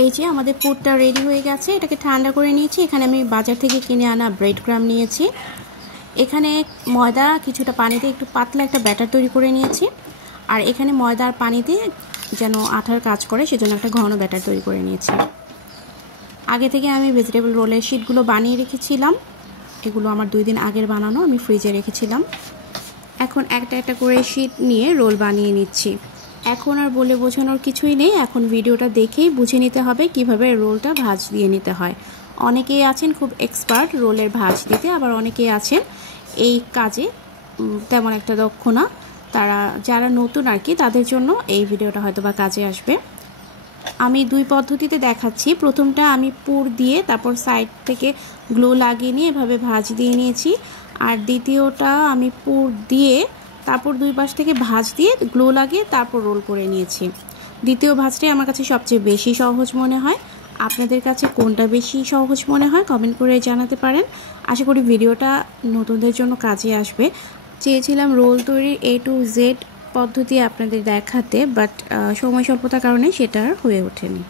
এই যে আমাদের পুরটা রেডি হয়ে গেছে, এটাকে ঠান্ডা করে নিয়েছি। এখানে আমি বাজার থেকে কিনে আনা ব্রেড ক্রাম্ব নিয়েছি। এখানে ময়দা কিছুটা পানিতে একটু পাতলা একটা ব্যাটার তৈরি করে নিয়েছি। আর এখানে ময়দা আর পানিতে যেন আঠার কাজ করে সেজন্য একটা ঘন ব্যাটার তৈরি করে নিয়েছি। আগে থেকে আমি ভেজিটেবল রোলের শিটগুলো বানিয়ে রেখেছিলাম। এগুলো আমার 2 দিন আগের বানানো, আমি ফ্রিজে রেখেছিলাম। এখন একটা একটা করে শিট নিয়ে রোল বানিয়ে নিচ্ছি। এখন আর বলে বোঝানোর কিছুই নেই, এখন ভিডিওটা দেখেই বুঝে নিতে হবে কিভাবে রোলটা ভাঁজ দিয়ে নিতে হয়। অনেকেই আছেন খুব এক্সপার্ট রোলের ভাঁজ দিতে, আবার অনেকেই আছেন এই কাজে তেমন একটা দক্ষ না। যারা নতুন আর কি, তাদের জন্য এই ভিডিওটা হয়তো বা কাজে আসবে। আমি 2 পদ্ধতিতে দেখাচ্ছি। প্রথমটা আমি পুর দিয়ে তারপর সাইড থেকে গ্লু লাগিয়ে নিয়ে এভাবে ভাঁজ দিয়ে নিয়েছি। আর দ্বিতীয়টা আমি পুর দিয়ে তারপর 2 পাশ থেকে ভাঁজ দিয়ে গ্লু লাগিয়ে তারপর রোল করে নিয়েছি। দ্বিতীয় ভাঁজটাই আমার কাছে সবচেয়ে বেশি সহজ মনে হয়। আপনাদের কাছে কোনটা বেশি সহজ মনে হয় কমেন্ট করে জানাতে পারেন। আশা করি ভিডিওটা নতুনদের জন্য কাজে আসবে। চেয়েছিলাম রোল তৈরির A to Z পদ্ধতি আপনাদের দেখাতে, বাট সময় স্বল্পতার কারণে সেটা আর হয়ে ওঠেনি।